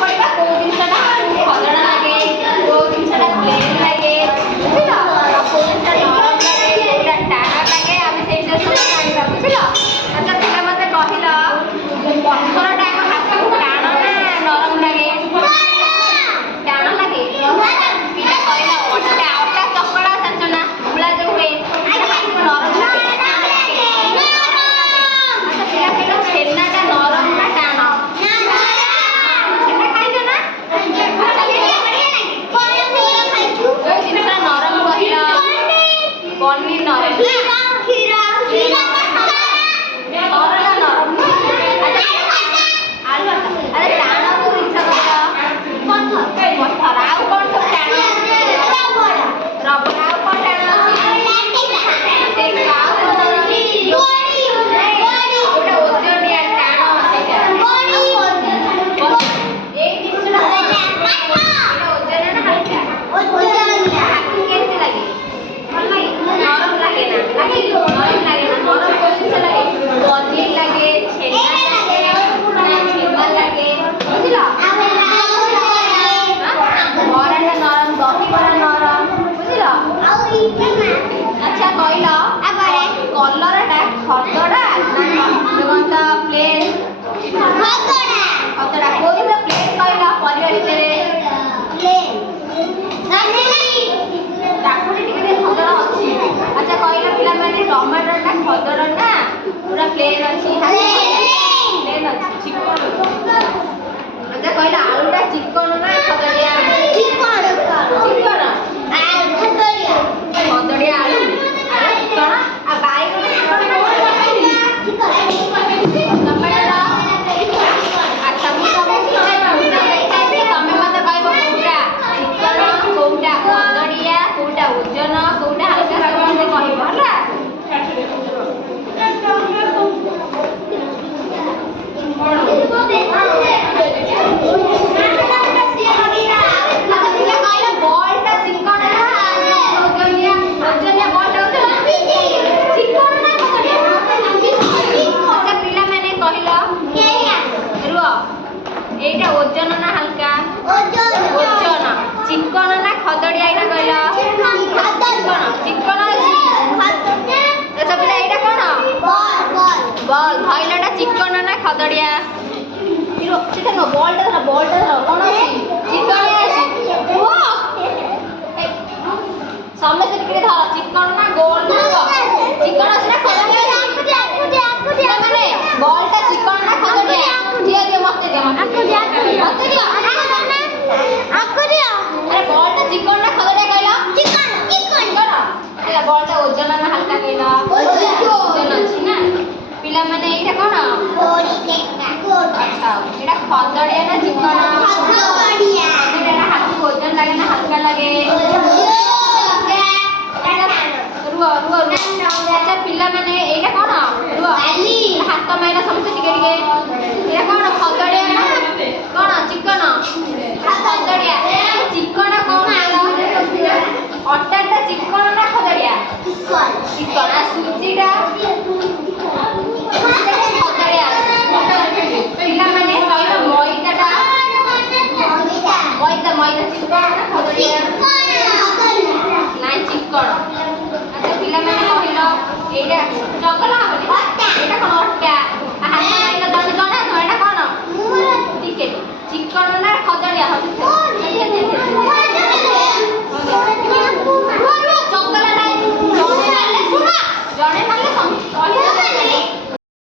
पड़ेगा को जिनसटा खदड़ा लगे को जिनसटा प्लेन लगे बुझिल को जिनसटा नरम लगे कोटा टाण लगे आमे सेई सब जानिबा बुझिल अच्छा पिला मते कहिला पत्थरटा को हाथ को टाण ना नरम लगे टाण लगे पिला कहिला ओटा आउटा चकड़ा सचना मुला जो हुए हाथ को नरम लगे अच्छा पिला पिला छेनाटा नरम ना टाण छेना खाइछ ना जो जिनसा नरम कहिला पनीर नरम खीरा नरम आलू अरे टाण को इच्छा कहिला पत्थर आउ कोन सब टाण रबड़ आउ कोन टाण अछि से काउ ओटा ओजनिया टाण अछि ए जिनसटा ओजन ना हल्का हाथी कैसे लगे भल लगे नरम लगे ना लगे नरम लगे ना नरम कैसे लगे पनीर लगे छेना लगे छेना लगे बुझिला बराटा नरम दही बरा नरम बुझिला अच्छा कहिला कलरटा खदड़ा ना कोनता प्लेन खदड़ा कोई तो प्लेन कहिला परिवा भितरे डाकुटी टिके खदड़ा अछि अच्छा कहिला पिला माने टमाटरटा खदड़ा ना पूरा प्लेन अछि प्लेन अछि चिकन अच्छा कहिला आलूटा चिकन ना खदड़िया चिकन खदड़िया आलू चिकन आ बाइगण चिकन टमाटर अच्छा मु तमे मते कहबो कोउटा चिकन कोउटा खदड़िया कोउटा ओजन कोउटा हल्का सब मते कहबो हला बॉलटा चिकन ना ओजनिया बॉलटा चिकन ना खदड़िया अच्छा पिला माने कहिला रुआ एटा ओजन ना हल्का ओजन चिकन ना खदड़िया एटा कहला चिकन अछि अच्छा पिला एटा कोन बॉल धइलाटा चिकन ना खदड़िया हिरो सेटा न बॉलटा कोन अछि चिकन अछि ओ सामने से टिके धर चिकन ना गोल ना चिकन अछि ना खदड़िया माने बॉलटा चिकन ना खदड़िया दिया मत दिया अरे बॉलटा चिकन ना खदड़िया कहला चिकन एला बॉलटा ओजन ना हल्का कहला ओजन अछि ना पिला माने एटा कोन अच्छा एटा खदड़िया ना चिकन एटा हाथ को ओजन लागे ना हल्का लागे रुआ अच्छा पिला माने एटा कोन रुआ हाथ माइना समस्त टिके एटा कोन खदड़िया